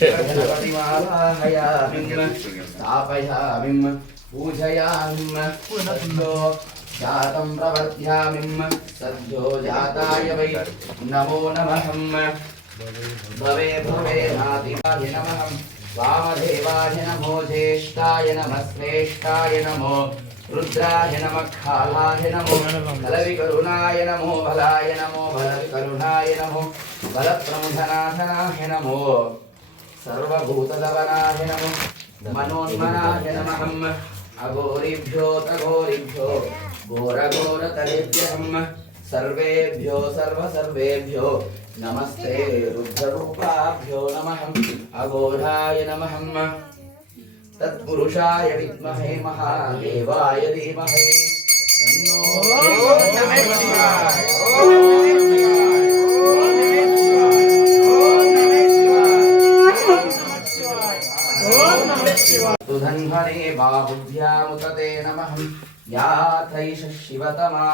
गणपतिमावाहयामिं स्थापयामिं पूजयामिं जातं प्रवर्ध्यामिं सद्यो जाताय वै नमो नमः भवे भवे नातिवाय नमः वामदेवाय नमो ज्येष्ठाय नमः श्रेष्ठाय नमो रुद्राय नमः खालाय नमो बलविकरुणाय नमो बलाय नमो बलविकरुणाय नमो बलप्रमुखनाथनाय नमो सर्वभूतदवनाय नमो मनोन्मनाय नमः अघोरिभ्यो तघोरिभ्यो घोरघोरतरेभ्यः सर्वेभ्यो सर्वेभ्यो नमस्ते रुद्ररूपाभ्यो नमः अघोराय नमः तत्पुरुषाय विद्महे महादेवाय धीमहि तन्नो नमः शिवाय धन्वने बाहुभ्यामुतते नमः याथैष शिवतमा